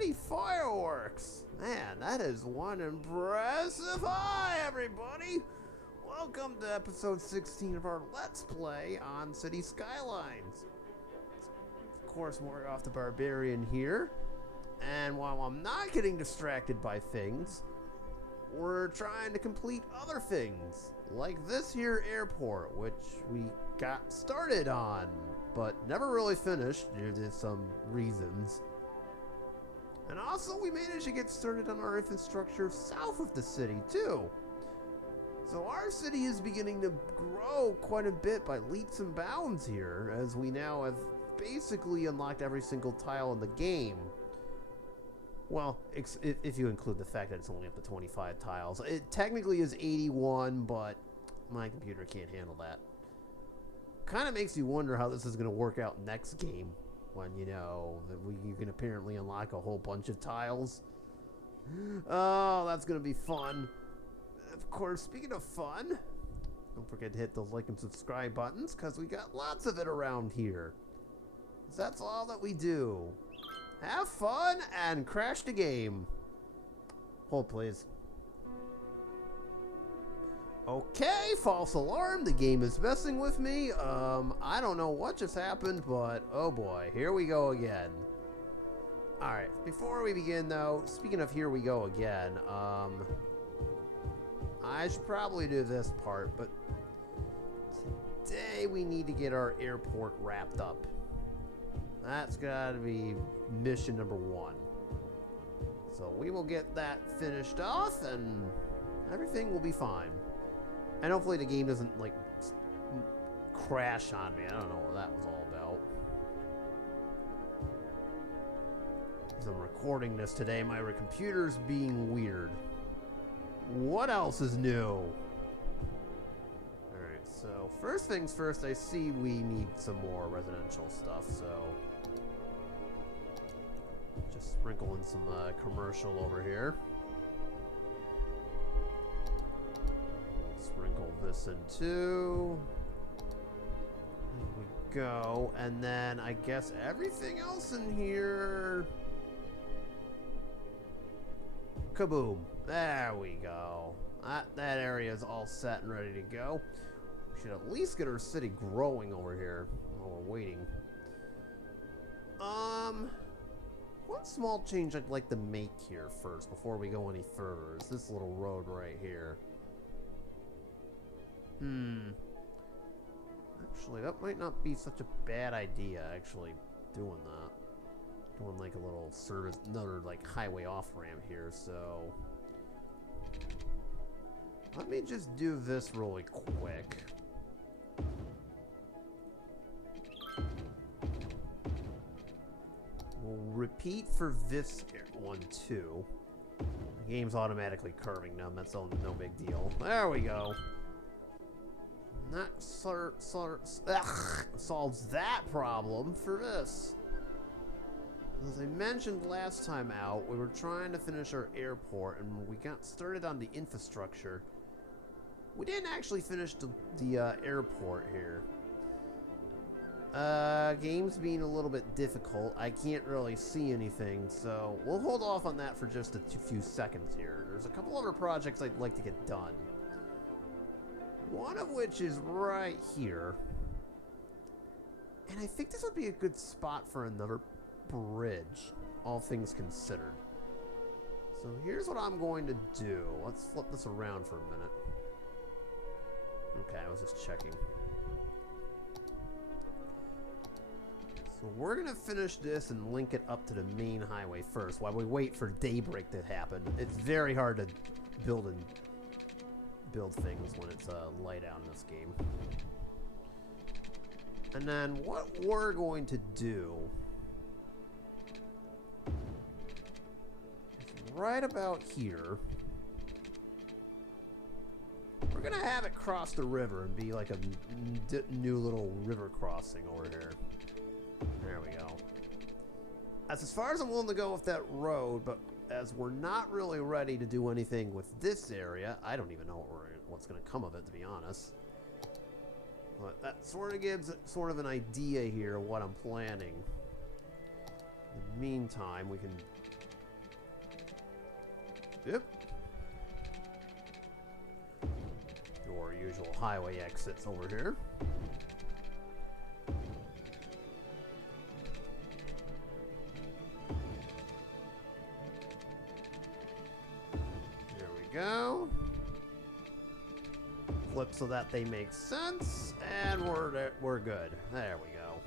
pretty fireworks. Man, that is one impressive. Hi, everybody. Welcome to episode 16 of our Let's Play on City Skylines. Of course, Morgoth the Barbarian here. And while I'm not getting distracted by things, we're trying to complete other things, like this here airport, which we got started on, but never really finished due to some reasons. And also, we managed to get started on our infrastructure south of the city, too. So our city is beginning to grow quite a bit by leaps and bounds here, as we now have basically unlocked every single tile in the game. Well, if you include the fact that it's only up to 25 tiles. It technically is 81, but my computer can't handle that. Kind of makes you wonder how this is going to work out next game, when, you know, you can apparently unlock a whole bunch of tiles. Oh, that's going to be fun. Of course, speaking of fun, don't forget to hit those like and subscribe buttons, because we got lots of it around here. That's all that we do. Have fun and crash the game. Hold, please. Okay, false alarm. The game is messing with me. I don't know what just happened, but oh boy, here we go again. Alright, before we begin though, speaking of here we go again, I should probably do this part, but today we need to get our airport wrapped up. That's gotta be mission number 1. So we will get that finished off and everything will be fine. And hopefully the game doesn't, like, crash on me. I don't know what that was all about. As I'm recording this today, my computer's being weird. What else is new? Alright, so first things first, I see we need some more residential stuff, so just sprinkle in some commercial over here. Sprinkle this in too. There we go. And then I guess everything else in here. Kaboom. There we go. That area is all set and ready to go. We should at least get our city growing over here while we're waiting. One small change I'd like to make here first before we go any further is this little road right here. Actually, that might not be such a bad idea, actually, doing that. Doing like a little service, another like highway off-ramp here, so let me just do this really quick. We'll repeat for this one too. The game's automatically curving them, that's no big deal. There we go. That solves that problem for this. As I mentioned last time out, we were trying to finish our airport, and when we got started on the infrastructure, we didn't actually finish the airport here. Game's being a little bit difficult. I can't really see anything, so we'll hold off on that for just a few seconds here. There's a couple other projects I'd like to get done. One of which is right here. And I think this would be a good spot for another bridge, all things considered. So here's what I'm going to do. Let's flip this around for a minute. Okay, I was just checking. So we're going to finish this and link it up to the main highway first while we wait for daybreak to happen. It's very hard to build things when it's light out in this game. And then what we're going to do is right about here, we're going to have it cross the river and be like a new little river crossing over here. There we go. That's as far as I'm willing to go with that road, but as we're not really ready to do anything with this area, I don't even know what's going to come of it, to be honest. But that sort of gives sort of an idea here of what I'm planning. In the meantime, we can Yep. Your usual highway exits over here. There we go. Flip so that they make sense, and we're good. There we go.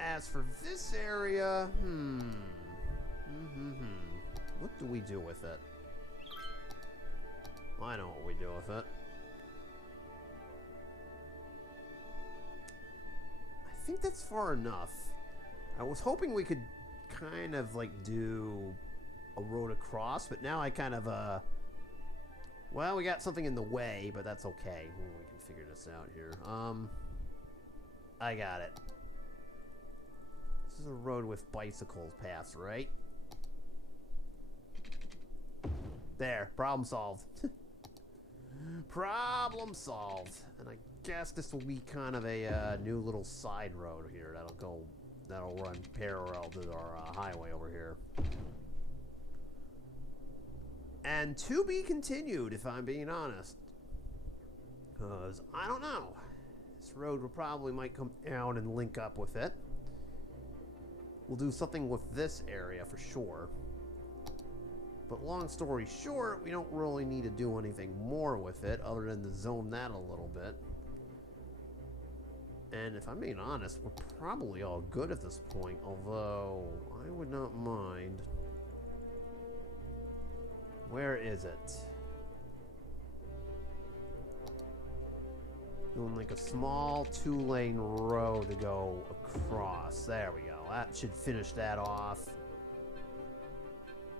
As for this area, what do we do with it? I know what we do with it. I think that's far enough. I was hoping we could kind of like do a road across, but now I kind of well, we got something in the way, but that's okay. We can figure this out here. I got it. This is a road with bicycle paths, right? There, problem solved. Problem solved. And I guess this will be kind of a new little side road here that'll run parallel to our highway over here. And to be continued, if I'm being honest. Because, I don't know. This road will probably might come down and link up with it. We'll do something with this area for sure. But long story short, we don't really need to do anything more with it other than to zone that a little bit. And if I'm being honest, we're probably all good at this point, although I would not mind. Where is it? Doing like a small 2-lane road to go across. There we go. That should finish that off.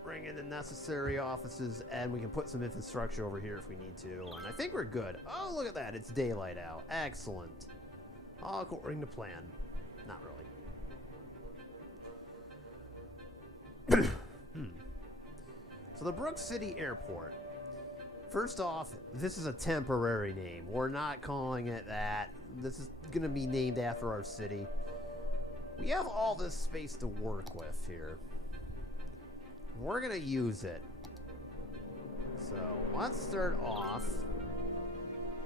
Bring in the necessary offices, and we can put some infrastructure over here if we need to. And I think we're good. Oh, look at that. It's daylight out. Excellent. All according to plan. Not really. So the Brook City Airport. First off, this is a temporary name. We're not calling it that. This is going to be named after our city. We have all this space to work with here. We're going to use it. So let's start off.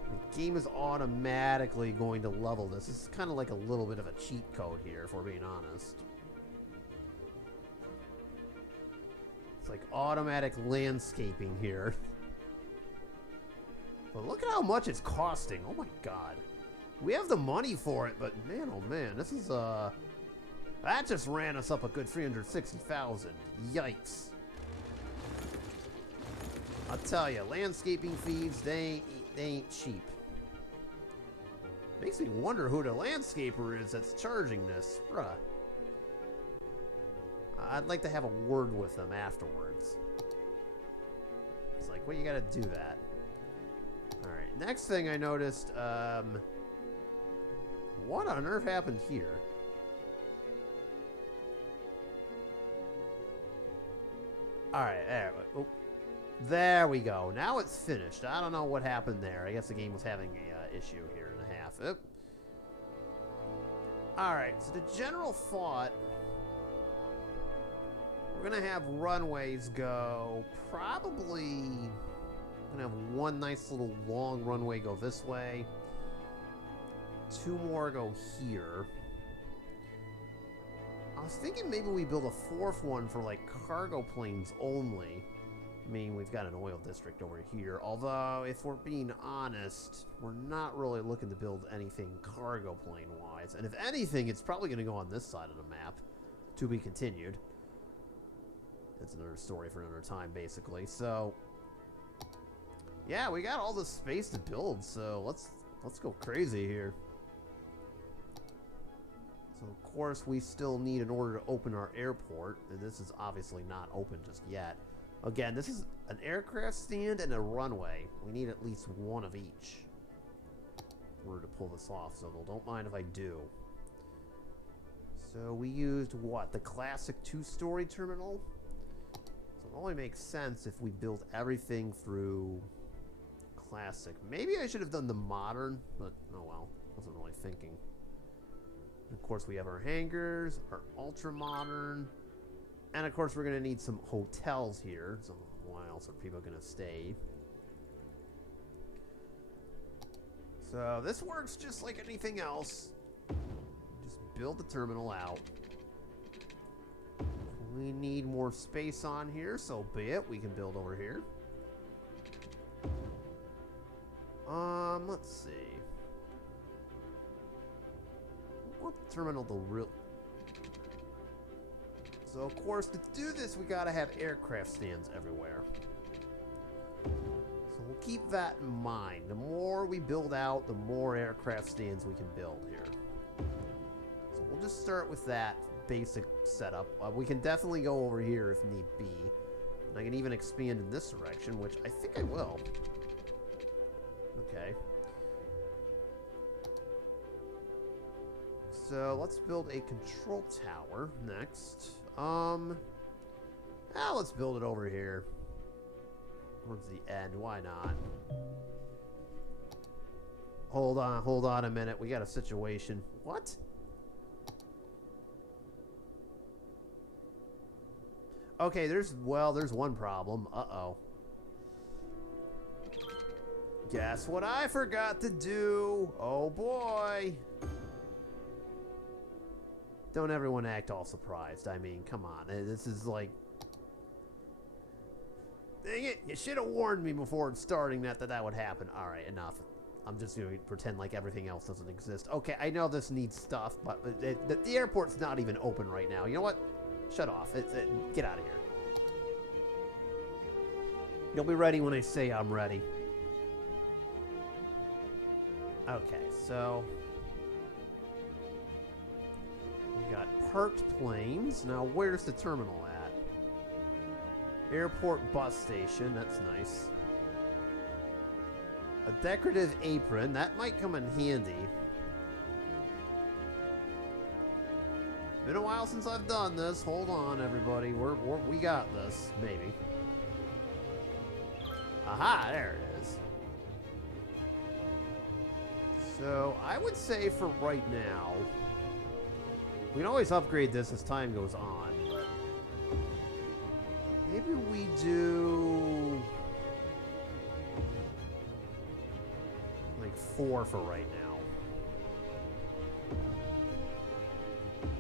The game is automatically going to level this. This is kind of like a little bit of a cheat code here, if we're being honest. It's like automatic landscaping here. But look at how much it's costing. Oh my god. We have the money for it, but man, oh man, this is, that just ran us up a good 360,000. Yikes. I'll tell you, landscaping fees, they ain't cheap. Makes me wonder who the landscaper is that's charging this. Bruh. I'd like to have a word with them afterwards. It's like, well, you gotta do that. Alright, next thing I noticed, what on earth happened here? Alright, there we go. Now it's finished. I don't know what happened there. I guess the game was having a issue here and a half. Oop. Alright, so the general thought, we're going to have runways go probably... We're going to have one nice little long runway go this way. Two more go here. I was thinking maybe we build a fourth one for like cargo planes only. I mean, we've got an oil district over here. Although, if we're being honest, we're not really looking to build anything cargo plane-wise. And if anything, it's probably going to go on this side of the map. To be continued. That's another story for another time, basically. So, yeah, we got all this space to build, so let's go crazy here. So, of course, we still need in order to open our airport, and this is obviously not open just yet. Again, this is an aircraft stand and a runway. We need at least one of each in order to pull this off, so don't mind if I do. So we used, what, the classic two-story terminal? So it only makes sense if we built everything through classic. Maybe I should have done the modern, but oh well, wasn't really thinking. And of course, we have our hangars, our ultra-modern, And of course, we're going to need some hotels here. So why else are people going to stay? So this works just like anything else. Just build the terminal out. We need more space on here, so be it. We can build over here. Let's see. What terminal the real... So, of course, to do this, we gotta have aircraft stands everywhere. So we'll keep that in mind. The more we build out, the more aircraft stands we can build here. So we'll just start with that basic setup. We can definitely go over here if need be. And I can even expand in this direction, which I think I will. Okay. So let's build a control tower next. Let's build it over here. Towards the end. Why not? Hold on a minute. We got a situation. What? Okay, there's one problem. Uh-oh. Guess what I forgot to do? Oh boy. Don't everyone act all surprised. I mean, come on. This is like... Dang it, you should have warned me before starting that would happen. Alright, enough. I'm just going to pretend like everything else doesn't exist. Okay, I know this needs stuff, but the airport's not even open right now. You know what? Shut off. Get out of here. You'll be ready when I say I'm ready. Okay, so... we got parked planes. Now, where's the terminal at? Airport bus station. That's nice. A decorative apron. That might come in handy. Been a while since I've done this. Hold on, everybody. We got this. Maybe. Aha, there it is. So, I would say for right now, we can always upgrade this as time goes on, but maybe we do like 4 for right now.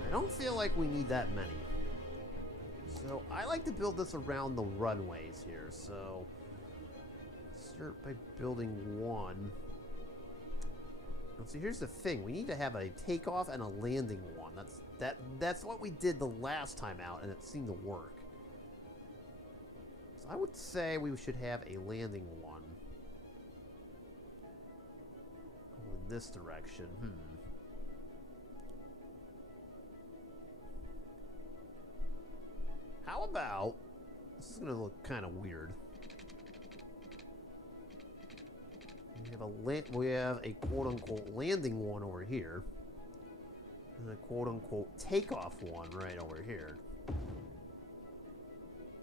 I don't feel like we need that many. So I like to build this around the runways here. So start by building 1. So here's the thing. We need to have a takeoff and a landing one. That's what we did the last time out, and it seemed to work. So I would say we should have a landing one. In this direction. How about... This is going to look kind of weird. We have a quote-unquote landing one over here. And a quote-unquote takeoff one right over here.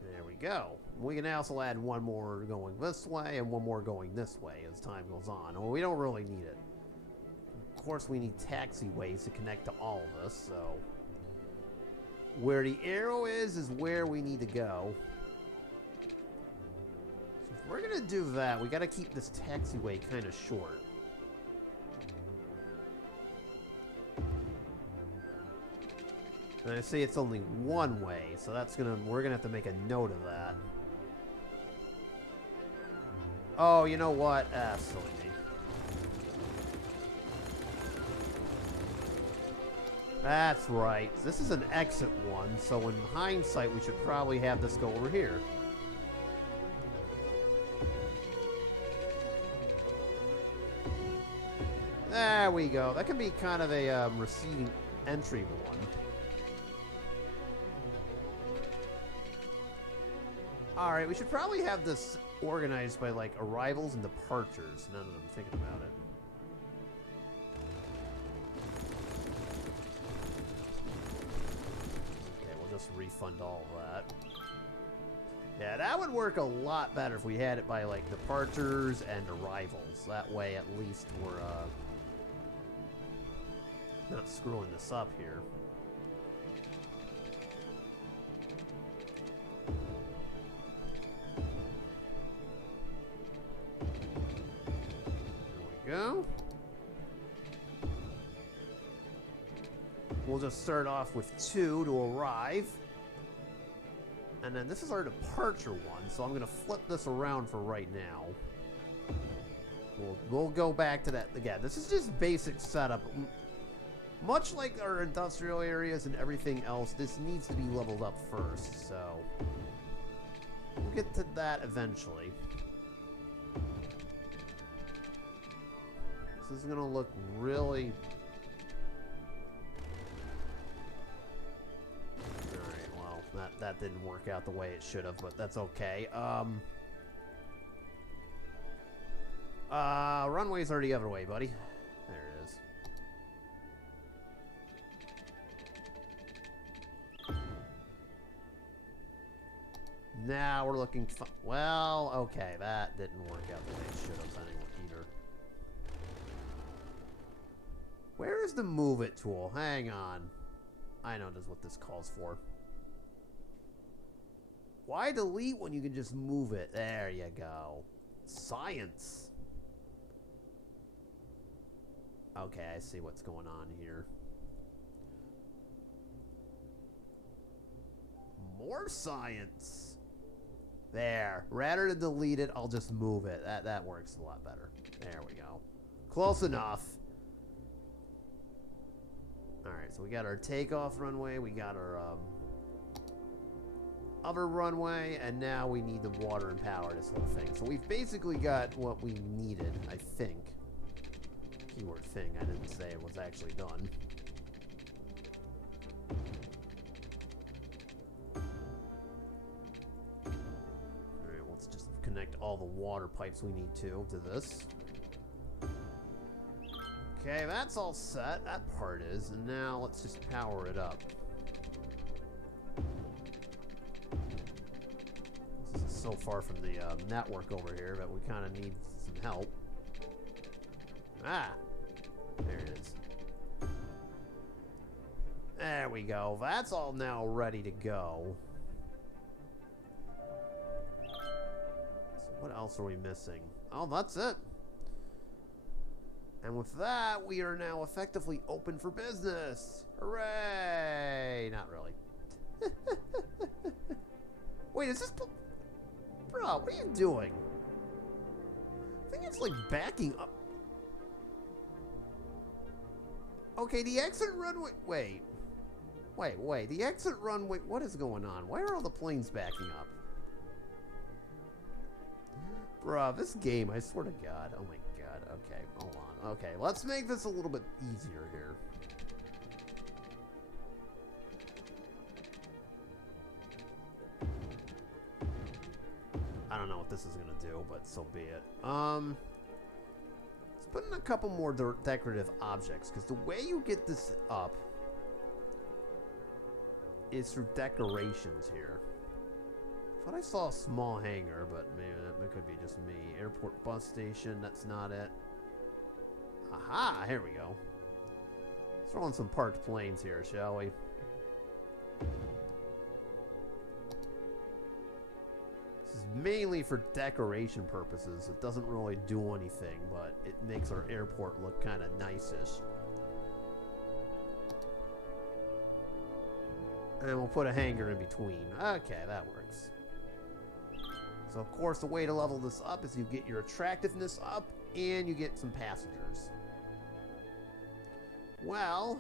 There we go. We can also add one more going this way and one more going this way as time goes on. Well, we don't really need it. Of course, we need taxiways to connect to all of this, so... Where the arrow is where we need to go. So if we're going to do that, we got to keep this taxiway kind of short. And I say it's only one way, so we're gonna have to make a note of that. Oh, you know what? Silly me. That's right. This is an exit one, so in hindsight, we should probably have this go over here. There we go. That can be kind of a receiving entry one. Alright, we should probably have this organized by, like, arrivals and departures, now that I'm thinking about it. Okay, we'll just refund all of that. Yeah, that would work a lot better if we had it by, like, departures and arrivals. That way, at least, we're, not screwing this up here. go. We'll just start off with 2 to arrive. And then this is our departure one, so I'm going to flip this around for right now. We'll go back to that again. This is just basic setup. Much like our industrial areas and everything else, this needs to be leveled up first, so we'll get to that eventually. This is going to look really... That didn't work out the way it should have, but that's okay. Runway's already the other way, buddy. There it is. Now we're looking well, okay, that didn't work out the way it should have either. Where is the move it tool? Hang on. I know this is what this calls for. Why delete when you can just move it? There you go. Science. Okay, I see what's going on here. More science. There. Rather than delete it, I'll just move it. That works a lot better. There we go. Close enough. Alright, so we got our takeoff runway. We got our other runway, and now we need the water and power this whole thing. So we've basically got what we needed, I think. Keyword thing, I didn't say it was actually done. Alright, let's just connect all the water pipes we need to this. Okay, that's all set. That part is, and now let's just power it up. So far from the network over here, but we kind of need some help. Ah, there it is. There we go. That's all now ready to go. So what else are we missing? Oh, that's it. And with that, we are now effectively open for business. Hooray! Not really. Wait, is this... Bro, what are you doing? I think it's like backing up. Okay, the exit runway... Wait. The exit runway... What is going on? Why are all the planes backing up? Bruh, this game, I swear to God. Oh my God. Okay, hold on. Okay, let's make this a little bit easier here. I don't know what this is going to do, but so be it. Let's put in a couple more decorative objects, because the way you get this up is through decorations here. I thought I saw a small hangar, but maybe that could be just me. Airport bus station, that's not it. Aha, here we go. Let's throw in some parked planes here, shall we? Mainly for decoration purposes. It doesn't really do anything, but it makes our airport look kind of nice-ish. And we'll put a hangar in between. Okay, that works. So, of course, the way to level this up is you get your attractiveness up, and you get some passengers. Well...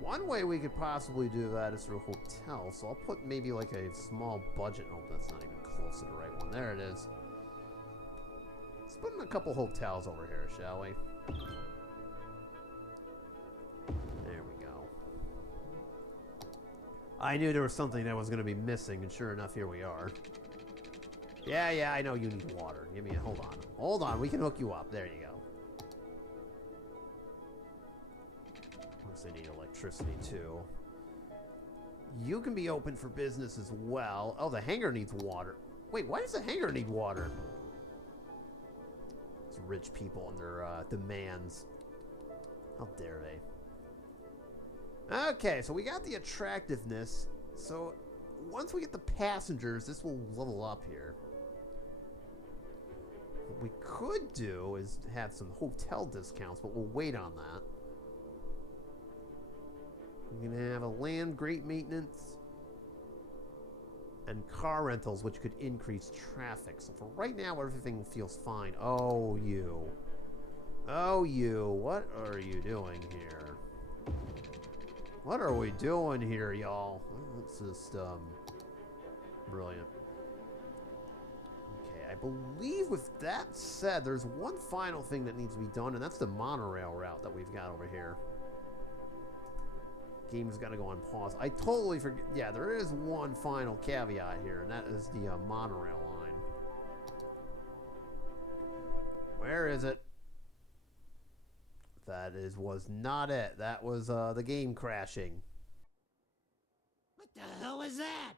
one way we could possibly do that is through a hotel, so I'll put maybe like a small budget. Oh, that's not even close to the right one. There it is. Let's put in a couple hotels over here, shall we? There we go. I knew there was something that was going to be missing, and sure enough, here we are. Yeah, I know you need water. Give me a... Hold on. Hold on, we can hook you up. There you go. They need electricity too. You can be open for business as well. Oh, the hangar needs water. Wait, why does the hangar need water? It's rich people and their demands. How dare they? Okay, so we got the attractiveness. So once we get the passengers, this will level up here. What we could do is have some hotel discounts, but we'll wait on that. We're going to have a land great maintenance and car rentals, which could increase traffic. So for right now, everything feels fine. Oh, you. Oh, you. What are you doing here? What are we doing here, y'all? It's just, brilliant. Okay, I believe with that said, there's one final thing that needs to be done, and that's the monorail route that we've got over here. Game's got to go on pause. I totally forget. Yeah, there is one final caveat here, and that is the monorail line. Where is it? That was not it. That was the game crashing. What the hell is that?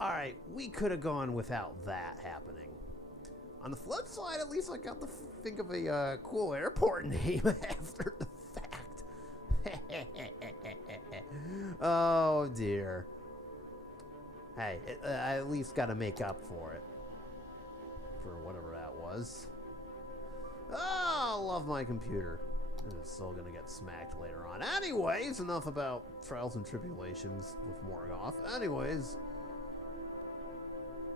Alright, we could have gone without that happening. On the flip side, at least I got to think of a cool airport name after the fact. Oh dear. Hey, I at least got to make up for it. For whatever that was. Oh, I love my computer. It's still gonna get smacked later on. Anyways, enough about trials and tribulations with Morgoth. Anyways,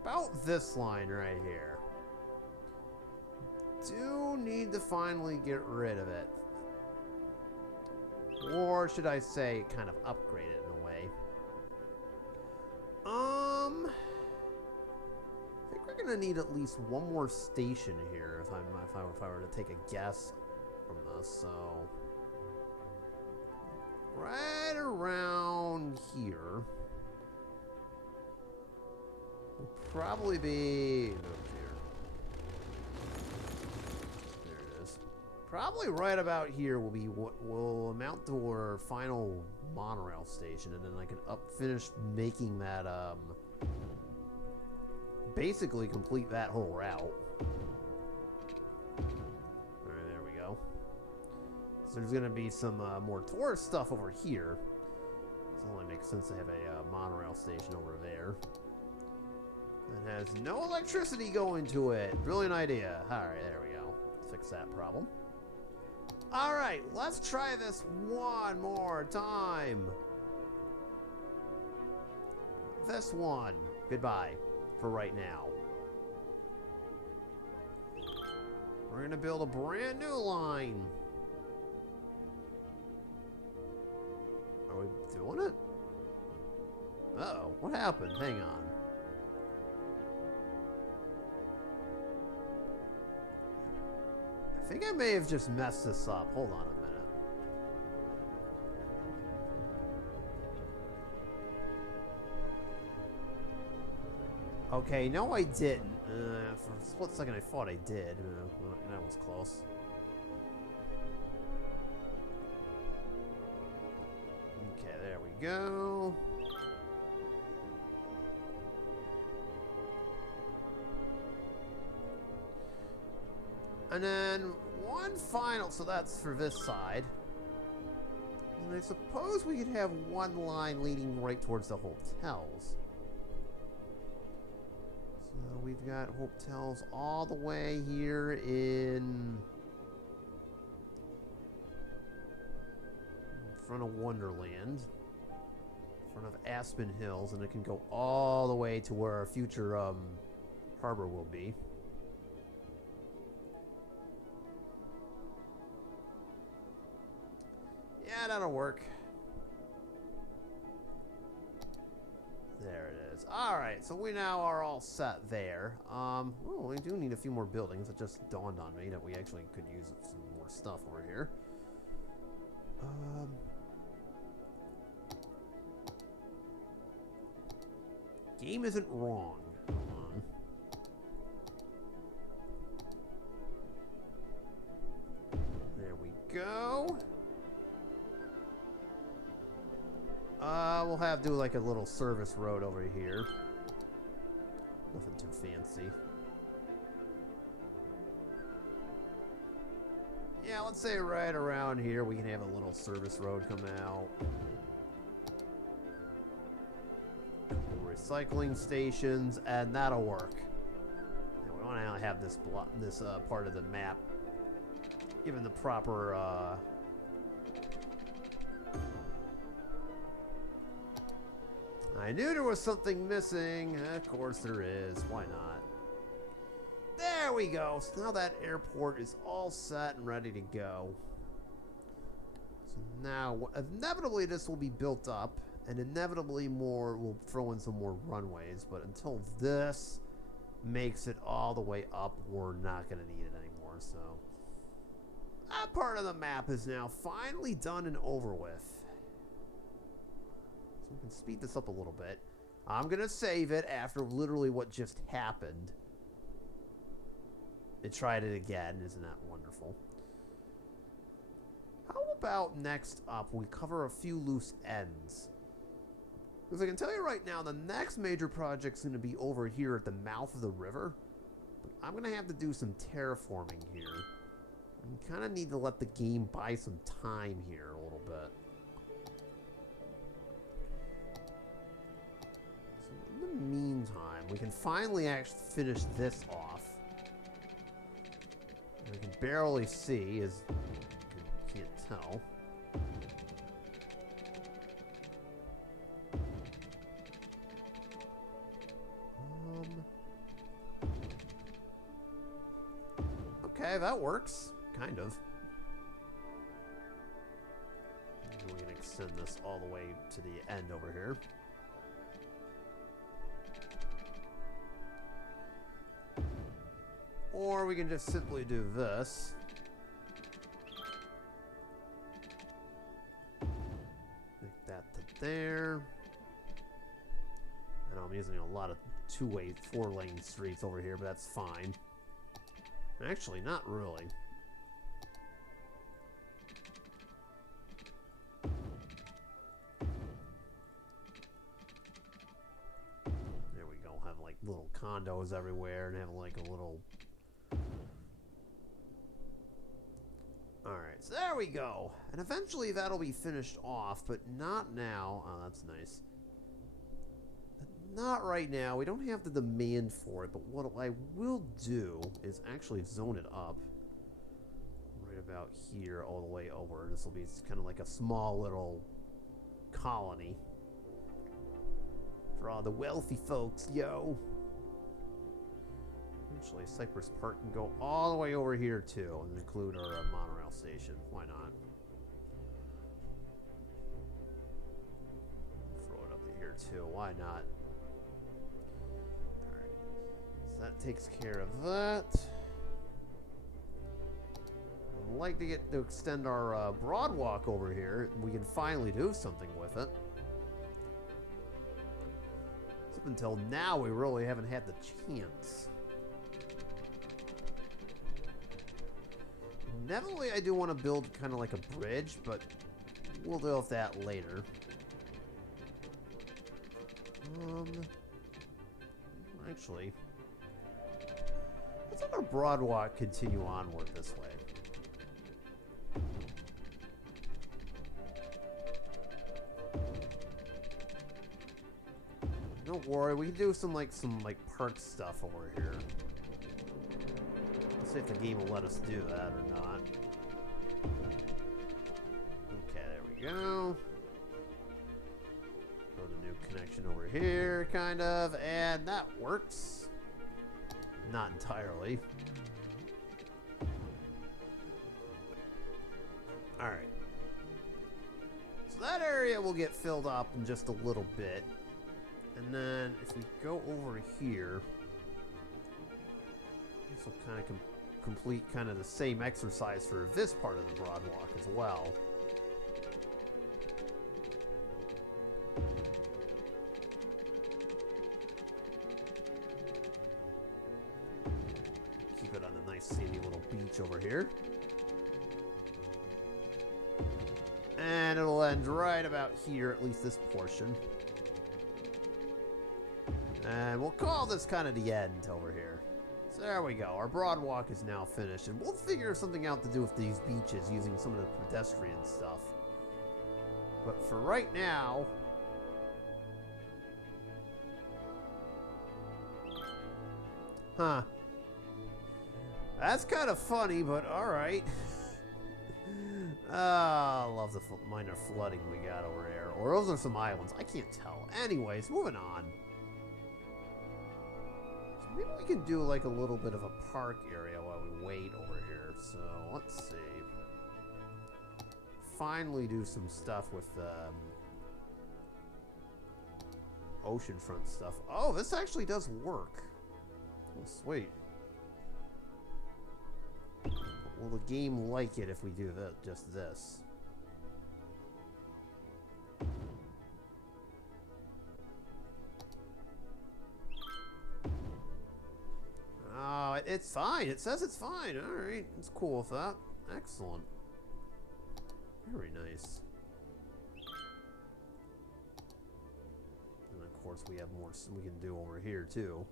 about this line right here. Do need to finally get rid of it. Or should I say, kind of upgrade it in a way. I think we're gonna need at least one more station here if I were to take a guess from this. So right around here will probably be. Probably right about here will be what will amount to our final monorail station, and then I can finish making that, basically complete that whole route. Alright, there we go. So there's gonna be some more tourist stuff over here. So it only makes sense to have a monorail station over there. That has no electricity going to it. Brilliant idea. Alright, there we go. Fix that problem. Alright, let's try this one more time. This one. Goodbye for right now. We're going to build a brand new line. Are we doing it? Uh-oh, what happened? Hang on. I think I may have just messed this up. Hold on a minute. Okay, no I didn't. For a split second I thought I did. That was close. Okay, there we go. And then one final, so that's for this side. And I suppose we could have one line leading right towards the hotels. So we've got hotels all the way here in front of Wonderland, in front of Aspen Hills, and it can go all the way to where our future harbor will be. Yeah, that'll work. There it is. Alright, so we now are all set there. Oh, we do need a few more buildings. It just dawned on me that we actually could use some more stuff over here. Game isn't wrong. Hold on. There we go. We'll have to do like a little service road over here. Nothing too fancy. Yeah, let's say right around here we can have a little service road come out. Couple recycling stations, and that'll work. And we want to have this part of the map given the proper I knew there was something missing. Of course there is. Why not? There we go. So now that airport is all set and ready to go. So now, inevitably this will be built up, and inevitably we'll throw in some more runways, but until this makes it all the way up, we're not going to need it anymore, so. That part of the map is now finally done and over with. So we can speed this up a little bit. I'm going to save it after literally what just happened. And tried it again. Isn't that wonderful? How about next up we cover a few loose ends? Because I can tell you right now, the next major project's going to be over here at the mouth of the river. But I'm going to have to do some terraforming here. I kind of need to let the game buy some time here a little bit. So in the meantime, we can finally actually finish this off. And we can barely see, as you can't tell. Okay, that works. Kind of. We can extend this all the way to the end over here. Or we can just simply do this. Make that to there. I know I'm using a lot of two-way, four-lane streets over here, but that's fine. Actually, not really. There we go. Have like little condos everywhere and have like a little... Alright, so there we go. And eventually that'll be finished off, but not now. Oh, that's nice. Not right now. We don't have the demand for it, but what I will do is actually zone it up right about here all the way over. This will be kind of like a small little colony for all the wealthy folks, yo. Actually, Cypress Park can go all the way over here too and include our monorail station. Why not? Throw it up to here too. Why not? That takes care of that. I'd like to extend our broad walk over here. We can finally do something with it. Up until now, we really haven't had the chance. Inevitably, I do want to build kind of like a bridge, but we'll deal with that later. Actually... let's have our broad walk continue onward this way. Don't worry, we can do some park stuff over here. Let's see if the game will let us do that or not. Okay, there we go. Build a new connection over here, kind of, and that works. Not entirely. Alright. So that area will get filled up in just a little bit. And then if we go over here, this will kind of complete kind of the same exercise for this part of the broad walk as well. Sandy little beach over here. And it'll end right about here, at least this portion. And we'll call this kind of the end over here. So there we go. Our broad walk is now finished. And we'll figure something out to do with these beaches using some of the pedestrian stuff. But for right now... huh. That's kind of funny, but alright. I love the minor flooding we got over here. Or those are some islands. I can't tell. Anyways, moving on. So maybe we can do like a little bit of a park area while we wait over here. So let's see. Finally do some stuff with oceanfront stuff. Oh, this actually does work. Oh, sweet. Will the game like it if we do that? Just this? Oh, it's fine. It says it's fine. All right, it's cool with that. Excellent. Very nice. And of course, we have more we can do over here too.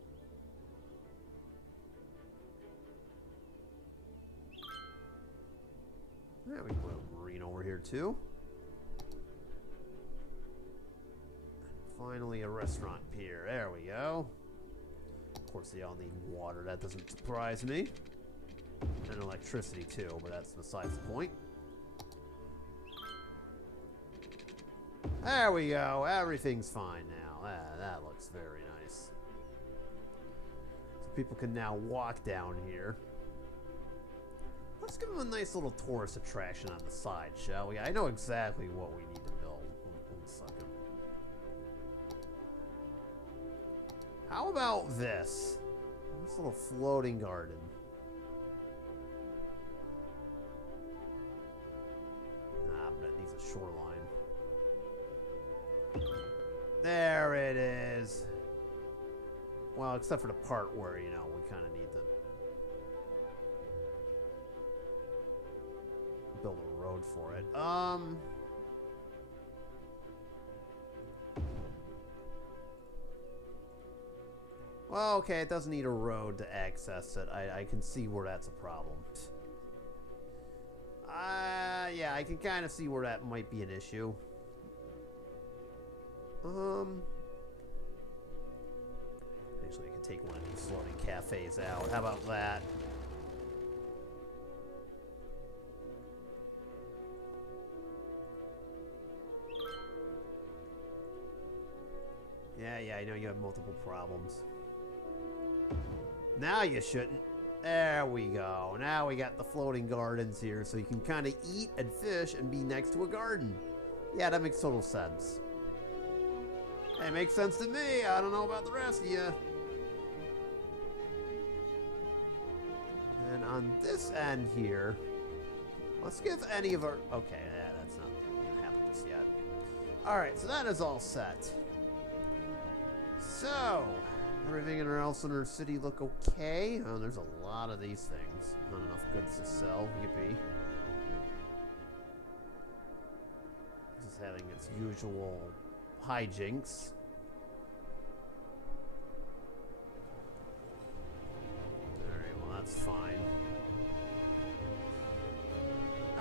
Yeah, we can put a marine over here too. And finally, a restaurant pier. There we go. Of course, they all need water. That doesn't surprise me. And electricity too, but that's besides the point. There we go. Everything's fine now. That looks very nice. So people can now walk down here. Let's give them a nice little tourist attraction on the side, shall we? I know exactly what we need to build. One second. How about this? This little floating garden. Nah, but it needs a shoreline. There it is. Well, except for the part where, you know, we kind of need to build a road for it. Well, okay, it doesn't need a road to access it. I can see where that's a problem. Yeah, I can kind of see where that might be an issue. Actually, I could take one of these floating cafes out. How about that? Yeah, I know you have multiple problems. Now you shouldn't. There we go. Now we got the floating gardens here, so you can kind of eat and fish and be next to a garden. Yeah, that makes total sense. It makes sense to me. I don't know about the rest of you. And on this end here, let's give any of our... Okay, yeah, that's not going to happen just yet. Alright, so that is all set. So, everything else in our city look okay? Oh, there's a lot of these things. Not enough goods to sell. Yippee. This is having its usual hijinks. Alright, well that's fine.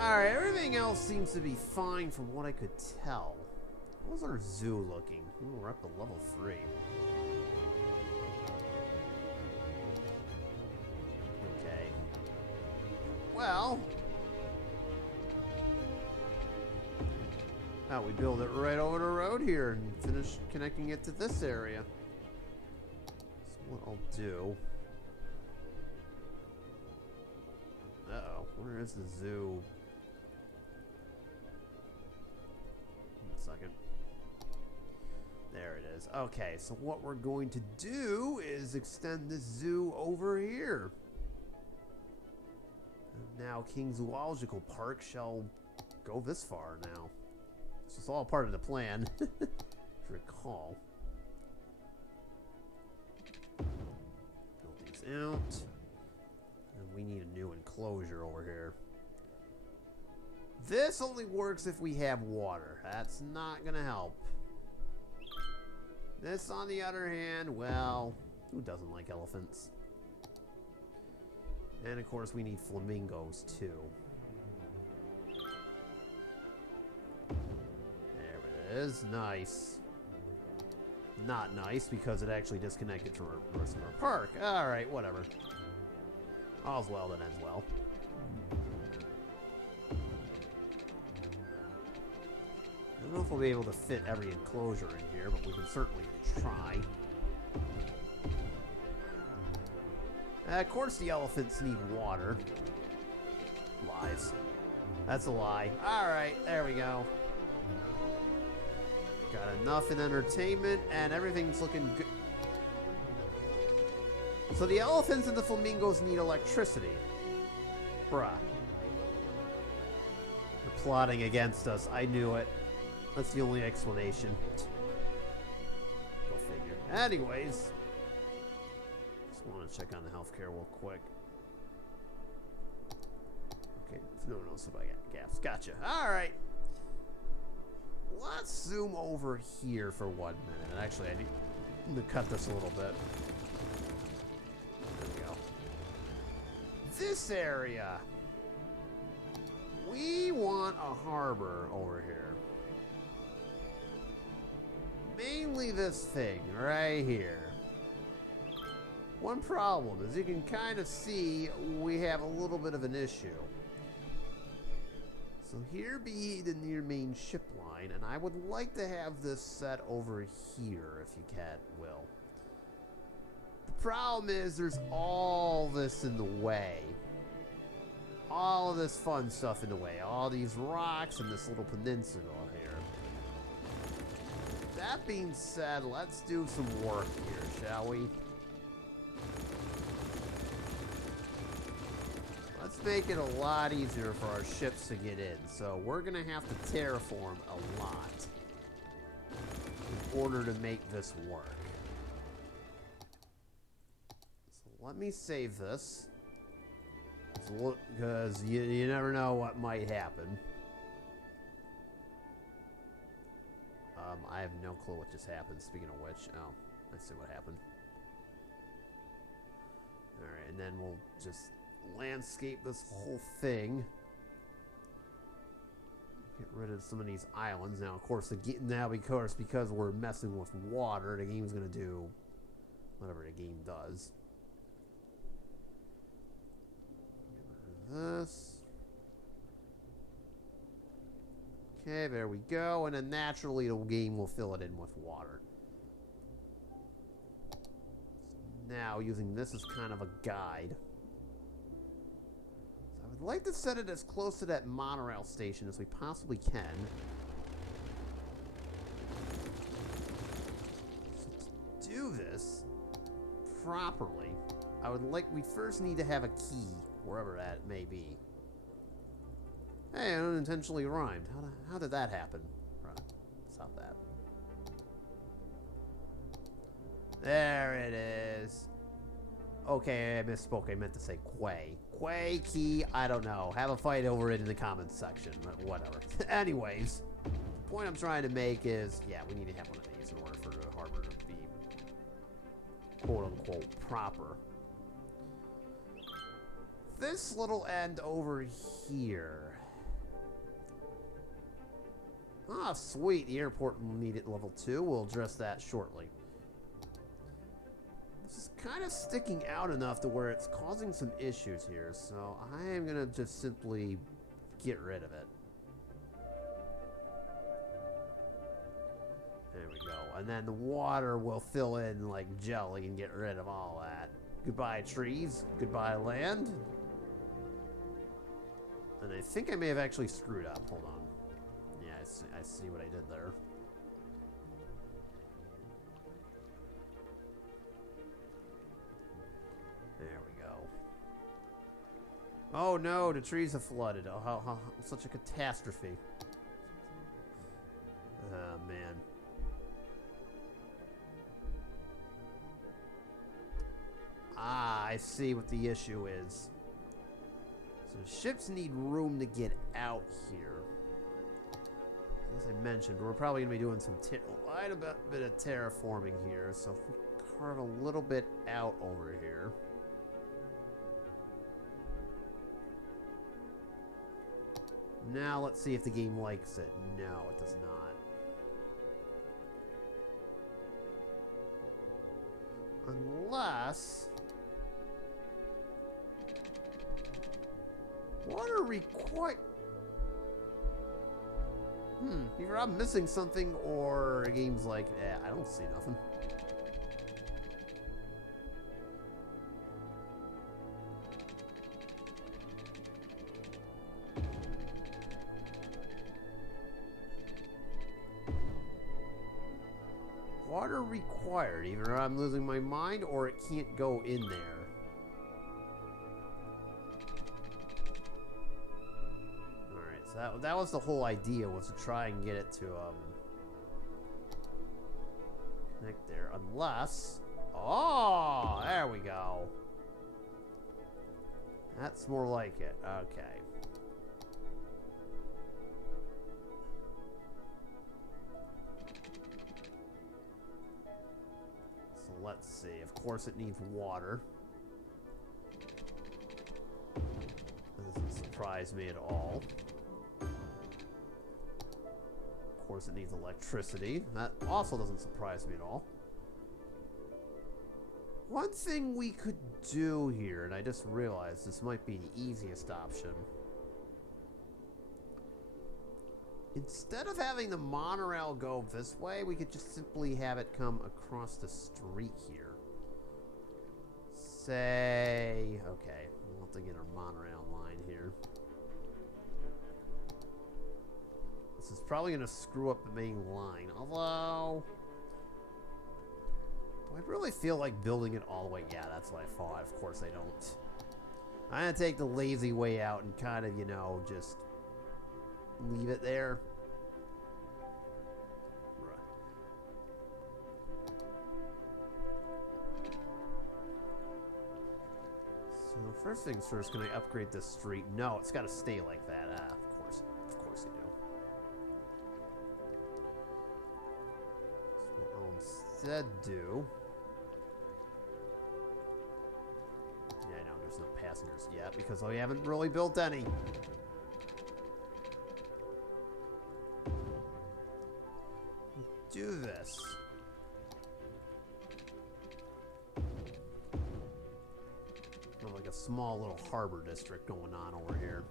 Alright, everything else seems to be fine from what I could tell. How's our zoo looking? Ooh, we're up to level 3. Okay. Well... Now we build it right over the road here and finish connecting it to this area. So what I'll do... Uh-oh, where is the zoo? One second. There it is. Okay, so what we're going to do is extend this zoo over here. And now King Zoological Park shall go this far now. This is all part of the plan, if you recall. Build these out. And we need a new enclosure over here. This only works if we have water. That's not going to help. This, on the other hand, well, who doesn't like elephants? And, of course, we need flamingos, too. Is nice. Not nice because it actually disconnected from the rest of our park. Alright, whatever. All's well that ends well. I don't know if we'll be able to fit every enclosure in here, but we can certainly try. Of course the elephants need water. Lies. That's a lie. Alright, there we go. Got enough in entertainment, and everything's looking good. So the elephants and the flamingos need electricity. Bruh. They're plotting against us. I knew it. That's the only explanation. Go figure. Anyways. Just want to check on the healthcare real quick. Okay, no one knows if I got gaps. Gotcha. Alright. Let's zoom over here for 1 minute. Actually, I need to cut this a little bit. There we go. This area. We want a harbor over here. Mainly this thing right here. One problem is you can kind of see we have a little bit of an issue. So here be the near main ship line, and I would like to have this set over here, if you can, will. The problem is there's all this in the way. All of this fun stuff in the way. All these rocks and this little peninsula here. That being said, let's do some work here, shall we? Let's make it a lot easier for our ships to get in. So we're going to have to terraform a lot in order to make this work. So let me save this. Because you never know what might happen. I have no clue what just happened. Speaking of which, oh, let's see what happened. Alright, and then we'll just landscape this whole thing. Get rid of some of these islands. Now, of course, because we're messing with water, the game's going to do whatever the game does. Get rid of this. Okay, there we go. And then naturally the game will fill it in with water. Now, using this as kind of a guide. So I would like to set it as close to that monorail station as we possibly can. So to do this properly, we first need to have a key, wherever that may be. Hey, I unintentionally rhymed. How did that happen? Right, stop that. There it is. Okay, I misspoke. I meant to say Quay. Quay, key, I don't know. Have a fight over it in the comments section. Whatever. Anyways, the point I'm trying to make is, yeah, we need to have one of these in order for the harbor to be quote-unquote proper. This little end over here. Ah, sweet. The airport will need it level 2. We'll address that shortly. This is kind of sticking out enough to where it's causing some issues here, so I am going to just simply get rid of it. There we go. And then the water will fill in like jelly and get rid of all that. Goodbye, trees. Goodbye, land. And I think I may have actually screwed up. Hold on. Yeah, I see what I did there. There we go. Oh no, the trees have flooded. Oh, how such a catastrophe. Oh, man. Ah, I see what the issue is. So the ships need room to get out here. As I mentioned, we're probably going to be doing some quite a bit of terraforming here. So if we carve a little bit out over here. Now let's see if the game likes it. No, it does not. Unless Water require... Either I'm missing something or a game's like, I don't see nothing. Water required. Either I'm losing my mind or it can't go in there. Alright, so that was the whole idea, was to try and get it to connect there. Unless... Oh! There we go. That's more like it. Okay. Let's see. Of course it needs water. That doesn't surprise me at all. Of course it needs electricity. That also doesn't surprise me at all. One thing we could do here, and I just realized this might be the easiest option. Instead of having the monorail go this way, we could just simply have it come across the street here. Say, okay, we'll have to get our monorail line here. This is probably going to screw up the main line, although... Do I really feel like building it all the way? Yeah, that's what I thought. Of course I don't. I'm going to take the lazy way out and kind of, you know, just... leave it there. So first things first, can I upgrade this street? No, it's got to stay like that. Of course you do. So what I'll instead do... Yeah, I know there's no passengers yet because we haven't really built any. Do this. Like a small little harbor district going on over here.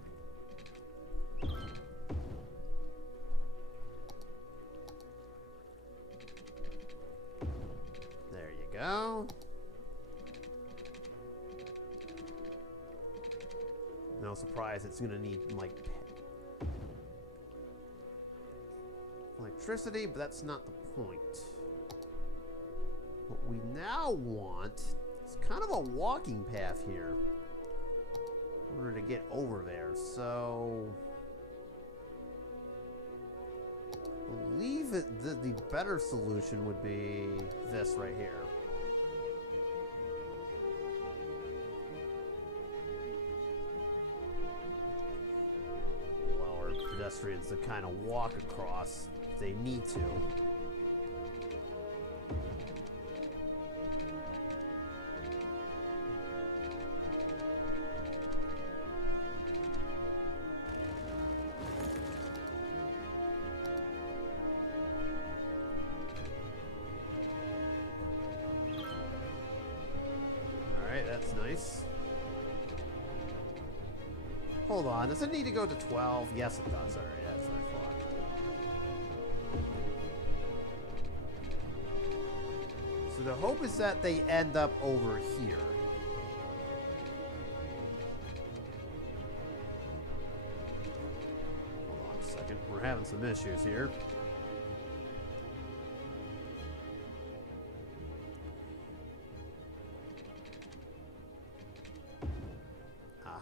There you go. No surprise, it's gonna need like electricity, but that's not the point. What we now want is kind of a walking path here in order to get over there. So I believe that the better solution would be this right here. Allow our pedestrians to kind of walk across if they need to. That's nice. Hold on, does it need to go to 12? Yes, it does. Alright, that's what I thought. So the hope is that they end up over here. Hold on a second. We're having some issues here.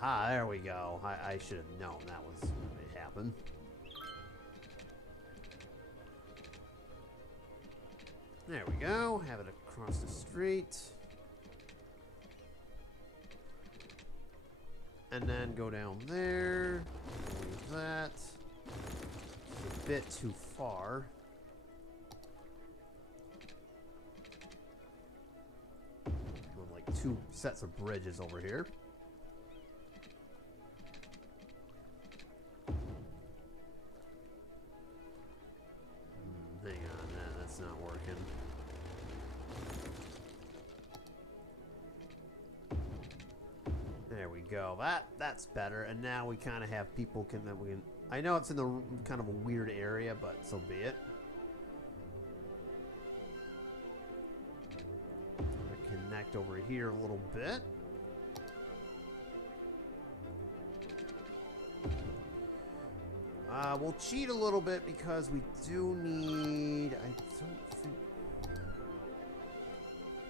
Aha, there we go. I should have known that was going to happen. There we go. Have it across the street. And then go down there. Leave that. It's a bit too far. Like 2 sets of bridges over here. Hang on, that's not working. There we go. That's better. And now we kind of have people that we can. I know it's in the kind of a weird area, but so be it. Connect over here a little bit. We'll cheat a little bit because we do need. I don't think.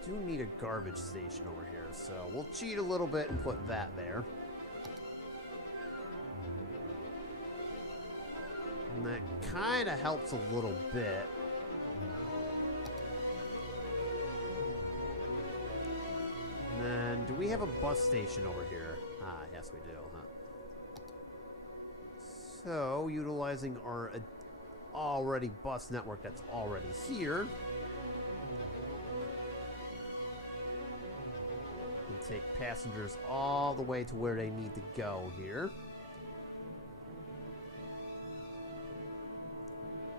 Do need a garbage station over here, so we'll cheat a little bit and put that there. And that kind of helps a little bit. And then, do we have a bus station over here? Ah, yes we do, huh? So, utilizing our already bus network that's already here. And take passengers all the way to where they need to go here.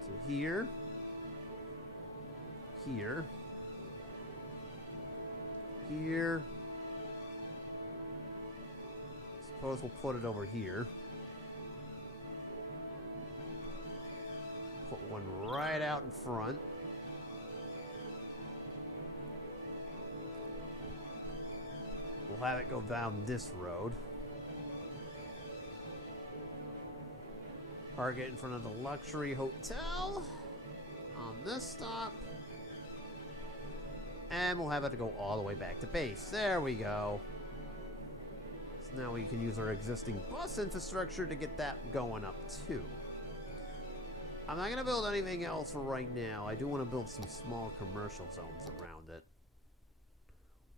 So here. Here. Here. Suppose we'll put it over here. Put one right out in front. We'll have it go down this road. Park it in front of the luxury hotel on this stop. And we'll have it go all the way back to base. There we go. So now we can use our existing bus infrastructure to get that going up too. I'm not going to build anything else for right now. I do want to build some small commercial zones around it.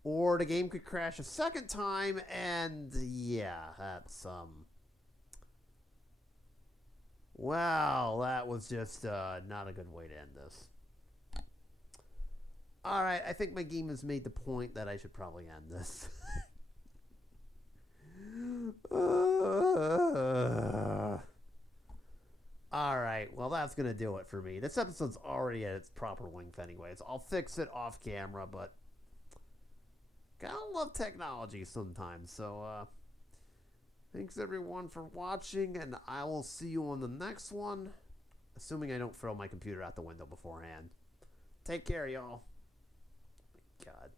Or the game could crash a second time, and yeah, that's, wow, that was just not a good way to end this. Alright, I think my game has made the point that I should probably end this. Alright, well that's going to do it for me. This episode's already at its proper length anyways. I'll fix it off camera, but gotta love technology sometimes. So, thanks everyone for watching, and I will see you on the next one. Assuming I don't throw my computer out the window beforehand. Take care, y'all. God.